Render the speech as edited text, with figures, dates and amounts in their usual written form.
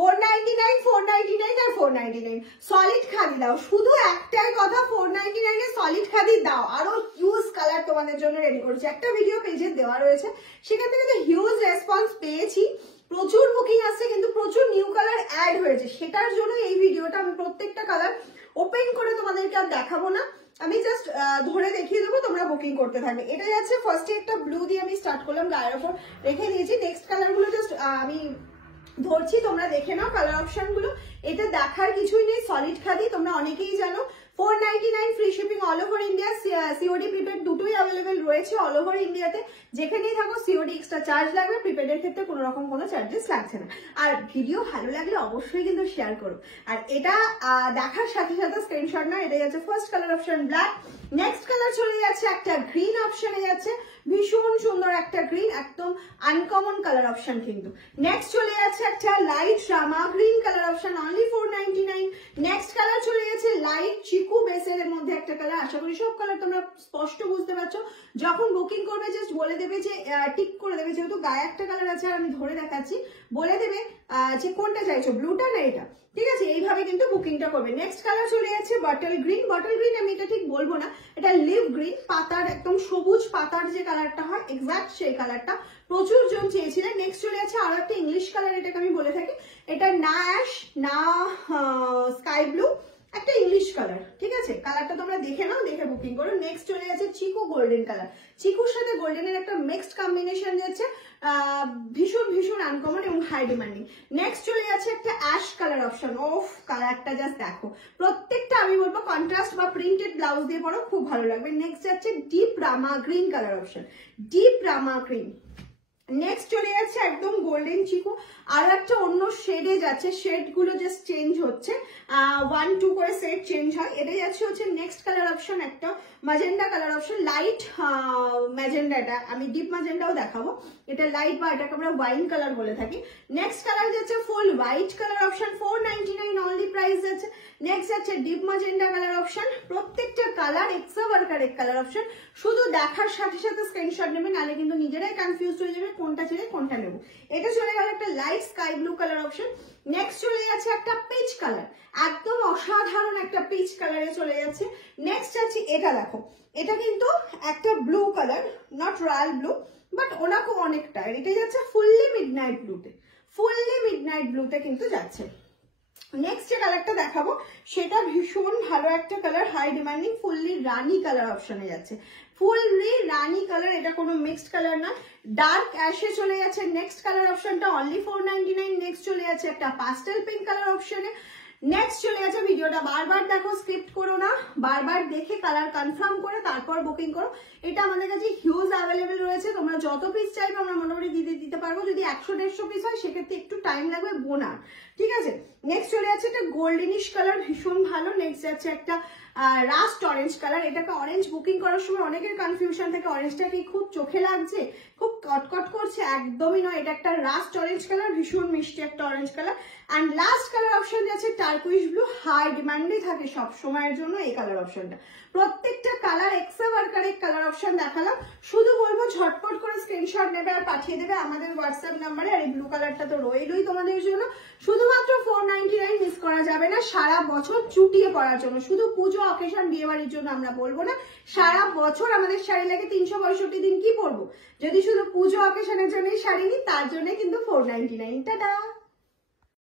499 499 আর 499 solid khadi দাও, শুধু একটাই কথা 499 এ সলিড খাদি দাও। আরো হিউজ কালার তোমাদের জন্য রেডি করেছি, একটা ভিডিও পেজে দেওয়া রয়েছে, সেখান থেকে তো হিউজ রেসপন্স পেয়েছি, প্রচুর বুকিং আসছে, কিন্তু প্রচুর নিউ কালার অ্যাড হয়েছে, সেটার জন্য এই ভিডিওটা। আমি প্রত্যেকটা কালার ওপেন করে তোমাদেরকে আর দেখাবো না, আমি জাস্ট ধরে দেখিয়ে দেবো, তোমরা বুকিং করতে থাকবে। এটা যাচ্ছে ফার্স্টে একটা ব্লু দিয়ে আমি স্টার্ট করলাম, গায়ের ওপর রেখে দিয়েছি। নেক্সট কালার গুলো জাস্ট আমি ধরছি, তোমরা দেখে নাও কালার অপশন গুলো। এটা দেখার কিছুই নেই, সলিড খাদি, তোমরা অনেকেই জানো। 499 free shipping all over India, COD prepaid দুটোই অ্যাভেলেবেল রয়েছে অল ওভার ইন্ডিয়াতে। যেখানেই থাকো সিওডি এক্সট্রা চার্জ লাগবে, প্রিপেডের ক্ষেত্রে কোনো রকম কোনো চার্জেস লাগছে না। আর ভিডিও ভালো লাগলে অবশ্যই কিন্তু শেয়ার করো। আর এটা দেখার সাথে সাথে স্ক্রিনশট না। এটা যাচ্ছে first colour option black, next colour চলে যাচ্ছে একটা গ্রিন অপশনে যাচ্ছে, ভীষণ সুন্দর একটা গ্রিন, একদম আনকমন কালার অপশন কিন্তু। নেক্সট চলে যাচ্ছে একটা light rama green colour option, only 499। Next colour চলে যাচ্ছে লাইট চিকু বেসের মধ্যে একটা কালার। আশা করি সব কালার তোমরা স্পষ্ট বুঝতে পারছো। যখন বুকিং করবে জাস্ট বলে দেবে যে টিক করে দেবে, যেহেতু গায়ে একটা কালার আছে আর আমি ধরে দেখাচ্ছি, বলে দেবে যে কোনটা চাইছো, ব্লুটা না এটা, ঠিক আছে? এইভাবে কিন্তু বুকিংটা করবে। নেক্সট কালার চলে যাচ্ছে বটল গ্রিন। বটল গ্রিন আমি এটা ঠিক বলবো না, এটা লিভ গ্রিন, পাতার একদম সবুজ পাতার যে কালারটা হয় এক্সাক্ট সেই কালারটা প্রচুর জন চেয়েছিলেন। নেক্সট চলে যাচ্ছে আরো একটা ইংলিশ কালার, এটাকে আমি বলে থাকি, এটা না অ্যাশ না স্কাই ব্লু, একটা ইংলিশ কালার, ঠিক আছে? কালারটা তোমরা দেখে নাও, দেখে বুকিং করো। নেক্সট চলে যাচ্ছে চিকু গোল্ডেন কালার, চিকুর সাথে গোল্ডেনের একটা মিক্সড কম্বিনেশন যাচ্ছে, ভীষণ ভীষণ আনকমন এবং হাই ডিমান্ডিং। নেক্সট চলে যাচ্ছে একটা অ্যাশ কালার অপশন। ওফ, কালারটা জাস্ট দেখো, প্রত্যেকটা আমি বলবো কন্ট্রাস্ট বা প্রিন্টেড ব্লাউজ দিয়ে পরো, খুব ভালো লাগবে। নেক্সট যাচ্ছে ডিপ রামা গ্রিন কালার অপশন, ডিপ রামা গ্রিন। নেক্সট চলে যাচ্ছে একদম গোল্ডেন চিকু, আর একটা অন্য শেডে যাচ্ছে, শেড গুলো জাস্ট চেঞ্জ হচ্ছে, 1-2 করে সেট চেঞ্জ হয়। এটা যাচ্ছে হচ্ছে নেক্সট কালার অপশন একটা magenta colour option, light magenta, এটা আমি ডিপ ম্যাজেন্ডাও দেখাবো, এটা লাইট বা এটাকে আমরা ওয়াইন কালার বলে থাকি। নেক্সট কালার যাচ্ছে ফুল white colour option, 499 only price যাচ্ছে। নেক্সট যাচ্ছে ডিপ ম্যাজেন্ডা কালার অপশন, প্রত্যেকটা কালার এক্সা ওয়ার্কার এক কালার অপশন। শুধু দেখার সাথে সাথে স্ক্রিনশট নেবে, নালে কিন্তু নিজেরাই কনফিউজ হয়ে যাবে কোনটা ছেড়ে কোনটা নেবো। এটা চলে গেল একটা light sky blue colour option. Next চলে যাচ্ছে একটা পিচ কালার, একদম অসাধারণ একটা পিচ কালারে চলে যাচ্ছে। নেক্সট আছে এটা, দেখো এটা কিন্তু একটা blue colour, not royal blue but ওনাকে অনেকটা, এটা যাচ্ছে ফুললি মিডনাইট ব্লুতে, ফুললি মিডনাইট ব্লুতে কিন্তু যাচ্ছে। নেক্সট যে কালারটা দেখাবো সেটা ভীষণ ভালো একটা কালার, হাই ডিমান্ডিং, ফুললি রানি কালার অপশনে যাচ্ছে, ফুললি রানি কালার, এটা কোনো মিক্সড কালার না, ডার্ক অ্যাশে চলে যাচ্ছে। নেক্সট কালার অপশনটা অনলি 499। নেক্সট চলে যাচ্ছে একটা পাস্টেল পিঙ্ক কালার অপশনে। নেক্সট চলে যাচ্ছে, ভিডিওটা বারবার দেখো, স্ক্রিপ্ট করো না, বারবার দেখে কালার কনফার্ম করে তারপর বুকিং করো। এটা আমাদের কাছে হিউজ অ্যাভেলেবেল রয়েছে, তোমরা যত পিস চাইবে আমরা মোটামুটি দিতে পারবো। যদি 100-150 পিস হয় সেক্ষেত্রে একটু টাইম লাগবে বোনার, ঠিক আছে? নেক্সট চলে যাচ্ছে একটা গোল্ডেনিশ কালার, ভীষণ ভালো। নেক্সট যাচ্ছে একটা রাস্ট অরেঞ্জ কালার, এটাকে অরেঞ্জ বুকিং করার সময় অনেকের কনফিউশন থাকে, অরেঞ্জটা কি খুব চোখে লাগছে, খুব কটকট করছে, একদমই নয়, এটা একটা রাস্ট অরেঞ্জ কালার, ভীষণ মিষ্টি একটা orange colour. And last colour option যাচ্ছে টার্কুইশ ব্লু, হাই ডিমান্ডে থাকে সব সময়ের জন্য এই কালার অপশনটা। প্রত্যেকটা কালার এক্সা ওয়ার্কারের কালার অপশন দেখালাম, শুধু বলবো ঝটপট করে স্ক্রিনশট নেবে আর পাঠিয়ে দেবে আমাদের হোয়াটসঅ্যাপ নাম্বারে। আর এই ব্লু কালারটা তো রইলই তোমাদের জন্য, শুধুমাত্র 499, মিস করা যাবে না, সারা বছর চুটিয়ে পড়ার জন্য, শুধু পুজো অকেশন বিয়ে বাড়ির জন্য আমরা বলবো না, সারা বছর আমাদের শাড়ি লাগে 365 দিন, কি পরবো? যদি শুধু পুজো অকেশনের জন্যই শাড়ি নিই তার জন্য কিন্তু 499। টাটা।